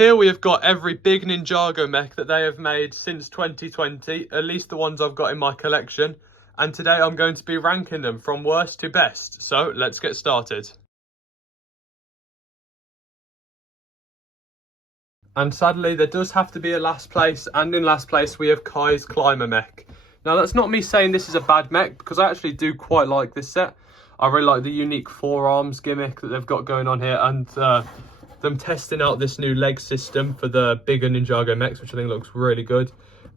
Here we have got every big Ninjago mech that they have made since 2020, at least the ones I've got in my collection. And today I'm going to be ranking them from worst to best. So let's get started. And sadly, there does have to be a last place, and in last place we have Kai's Climber mech. Now that's not me saying this is a bad mech, because I actually do quite like this set. I really like the unique forearms gimmick that they've got going on here, and them testing out this new leg system for the bigger Ninjago mechs, which I think looks really good.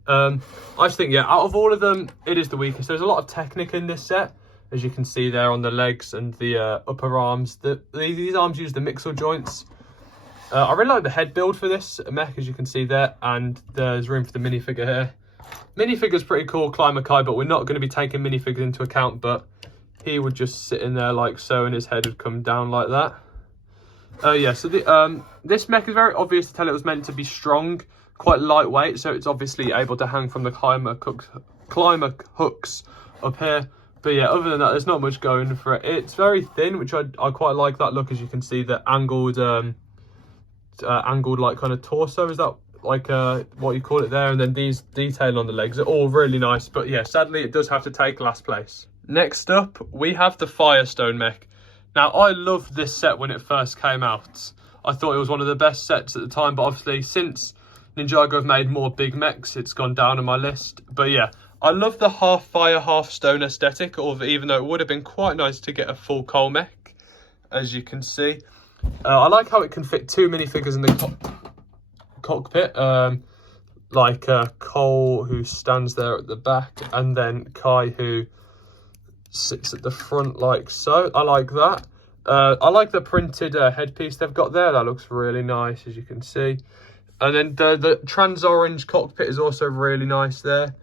I just think, yeah, out of all of them, it is the weakest. There's a lot of technique in this set, as you can see there on the legs and the upper arms. These arms use the mixel joints. I really like the head build for this mech, as you can see there, and there's room for the minifigure here. Minifigure's pretty cool, Climber Kai, but we're not going to be taking minifigures into account, but he would just sit in there like so, and his head would come down like that. Yeah, so this mech is very obvious to tell it was meant to be strong, quite lightweight, so it's obviously able to hang from the climber hooks up here. But yeah, other than that, there's not much going for it. It's very thin, which I quite like that look, as you can see, the angled like kind of torso, is that like what you call it there, and then these detail on the legs are all really nice. But yeah, sadly it does have to take last place. Next up we have the Firestone mech. Now I loved this set when it first came out. I thought it was one of the best sets at the time, but obviously since Ninjago have made more big mechs, it's gone down on my list. But yeah, I love the half fire half stone aesthetic, even though it would have been quite nice to get a full coal mech, as you can see. I like how it can fit two minifigures in the cockpit, like Cole, who stands there at the back, and then Kai, who sits at the front like so. I like that. I like the printed headpiece they've got there. That looks really nice, as you can see. And then the trans orange cockpit is also really nice there.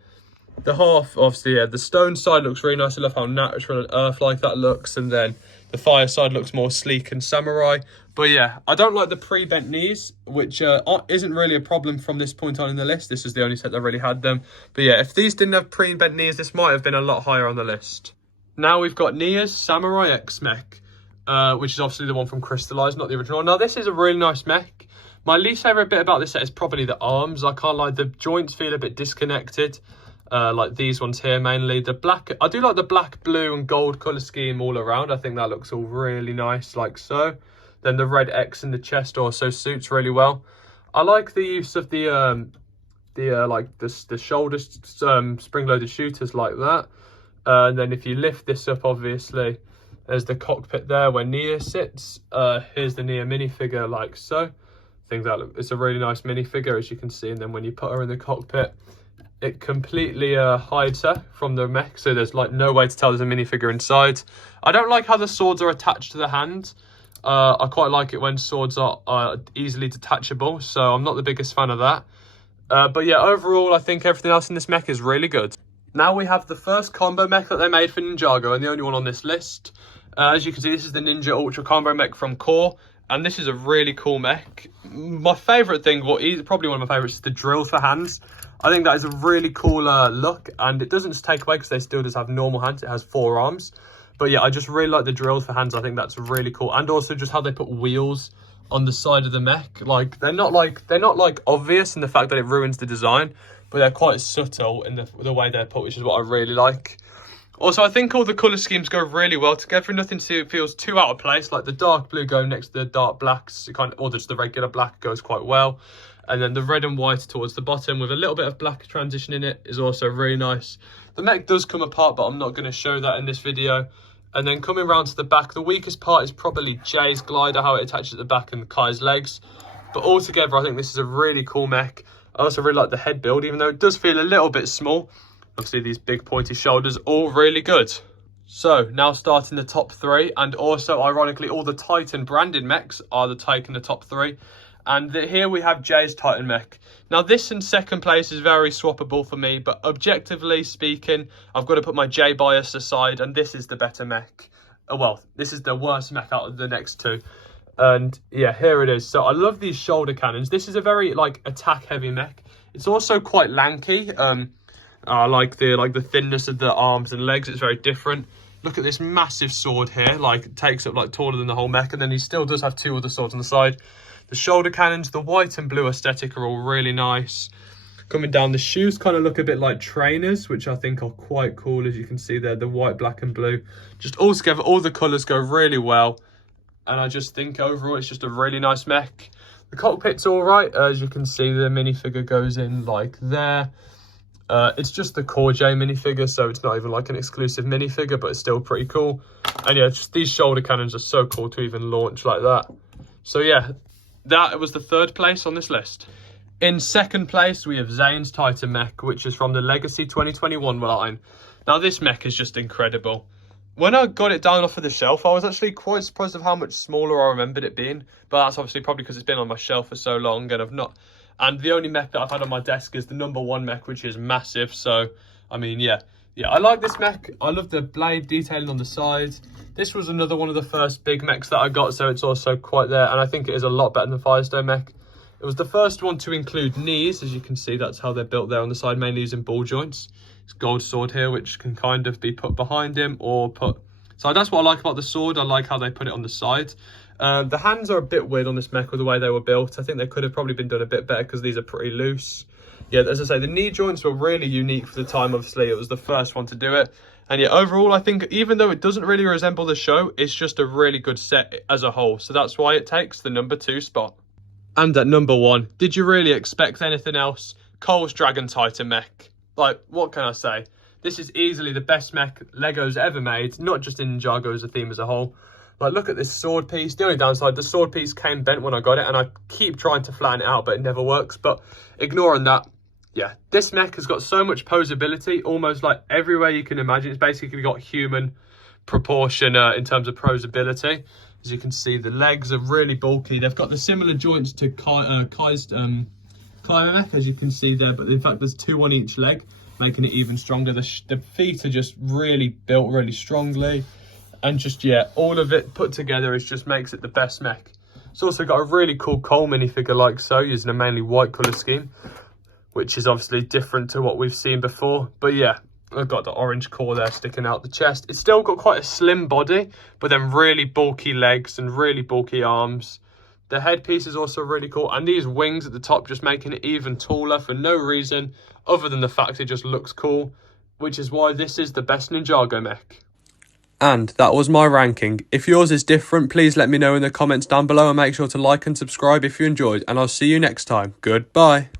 The half, obviously, yeah, the stone side looks really nice. I love how natural and earth-like that looks. And then the fire side looks more sleek and samurai. But yeah, I don't like the pre-bent knees, which isn't really a problem from this point on in the list. This is the only set that really had them. But yeah, if these didn't have pre-bent knees, this might have been a lot higher on the list. Now we've got Nia's Samurai X mech, which is obviously the one from Crystallized, not the original. Now this is a really nice mech. My least favourite bit about this set is probably the arms. I can't lie, the joints feel a bit disconnected. Like these ones here mainly. The black, I do like the black, blue and gold colour scheme all around. I think that looks all really nice, like so. Then the red X in the chest also suits really well. I like the use of the shoulder spring-loaded shooters like that. And then if you lift this up, obviously, there's the cockpit there where Nia sits. Here's the Nia minifigure like so. I think that it's a really nice minifigure, as you can see. And then when you put her in the cockpit, it completely hides her from the mech, so there's like no way to tell there's a minifigure inside. I don't like how the swords are attached to the hand. I quite like it when swords are easily detachable, so I'm not the biggest fan of that. But yeah, overall, I think everything else in this mech is really good. Now we have the first combo mech that they made for Ninjago, and the only one on this list. As you can see, this is the Ninja Ultra Combo mech from Core, and this is a really cool mech. My favourite thing, probably one of my favourites, is the drill for hands. I think that is a really cool look, and it doesn't just take away because they still just have normal hands. It has four arms. But yeah, I just really like the drills for hands. I think that's really cool. And also just how they put wheels on the side of the mech. Like they're not obvious in the fact that it ruins the design, but they're quite subtle in the way they're put, which is what I really like. Also, I think all the colour schemes go really well together. Nothing feels too out of place. Like the dark blue going next to the dark blacks, or just the regular black goes quite well. And then the red and white towards the bottom with a little bit of black transition in it is also really nice. The mech does come apart, but I'm not going to show that in this video. And then coming around to the back, the weakest part is probably Jay's glider, how it attaches at the back and Kai's legs. But altogether, I think this is a really cool mech. I also really like the head build, even though it does feel a little bit small. Obviously, these big pointy shoulders, all really good. So, now starting the top three. And also, ironically, all the Titan branded mechs are taking the top three. And here we have Jay's Titan mech. Now, this in second place is very swappable for me, but objectively speaking, I've got to put my Jay bias aside, and this is the better mech. Well, this is the worst mech out of the next two. And yeah, here it is. So I love these shoulder cannons. This is a very attack heavy mech. It's also quite lanky. I like the thinness of the arms and legs. It's very different. Look at this massive sword here. It takes up taller than the whole mech, and then he still does have two other swords on the side. The shoulder cannons, the white and blue aesthetic are all really nice. Coming down, the shoes kind of look a bit like trainers, which I think are quite cool. As you can see there, the white, black and blue. Just all together, all the colours go really well. And I just think overall it's just a really nice mech. The cockpit's all right. As you can see, the minifigure goes in like there. It's just the Core J minifigure, so it's not even like an exclusive minifigure, but it's still pretty cool. And yeah, just these shoulder cannons are so cool to even launch like that. So yeah, that was the third place on this list. In second place, we have Zane's Titan mech, which is from the Legacy 2021 line. Now, this mech is just incredible. When I got it down off of the shelf, I was actually quite surprised of how much smaller I remembered it being. But that's obviously probably because it's been on my shelf for so long and I've not... And the only mech that I've had on my desk is the #1 mech, which is massive. So, I mean, yeah, I like this mech. I love the blade detailing on the sides. This was another one of the first big mechs that I got, so it's also quite there. And I think it is a lot better than the Firestone mech. It was the first one to include knees. As you can see, that's how they're built there on the side, mainly using ball joints. It's gold sword here, which can kind of be put behind him or put... So that's what I like about the sword. I like how they put it on the side. The hands are a bit weird on this mech with the way they were built. I think they could have probably been done a bit better because these are pretty loose. Yeah, as I say, the knee joints were really unique for the time. Obviously, it was the first one to do it. And yeah, overall, I think even though it doesn't really resemble the show, it's just a really good set as a whole. So that's why it takes the #2 spot. And at #1, did you really expect anything else? Cole's Dragon Titan mech. Like, what can I say? This is easily the best mech Lego's ever made, not just in Ninjago as a theme as a whole. Like, look at this sword piece. The only downside, the sword piece came bent when I got it, and I keep trying to flatten it out, but it never works. But ignoring that, yeah, this mech has got so much posability, almost like everywhere you can imagine. It's basically got human proportion in terms of posability. As you can see, the legs are really bulky. They've got the similar joints to Kai's Climber mech, as you can see there, but in fact, there's 2 on each leg, making it even stronger. The feet are just really built really strongly. And just, yeah, all of it put together just makes it the best mech. It's also got a really cool Cole minifigure like so, using a mainly white colour scheme, which is obviously different to what we've seen before. But yeah, I've got the orange core there sticking out the chest. It's still got quite a slim body, but then really bulky legs and really bulky arms. The headpiece is also really cool. And these wings at the top just making it even taller for no reason other than the fact it just looks cool, which is why this is the best Ninjago mech. And that was my ranking. If yours is different, please let me know in the comments down below and make sure to like and subscribe if you enjoyed. And I'll see you next time. Goodbye.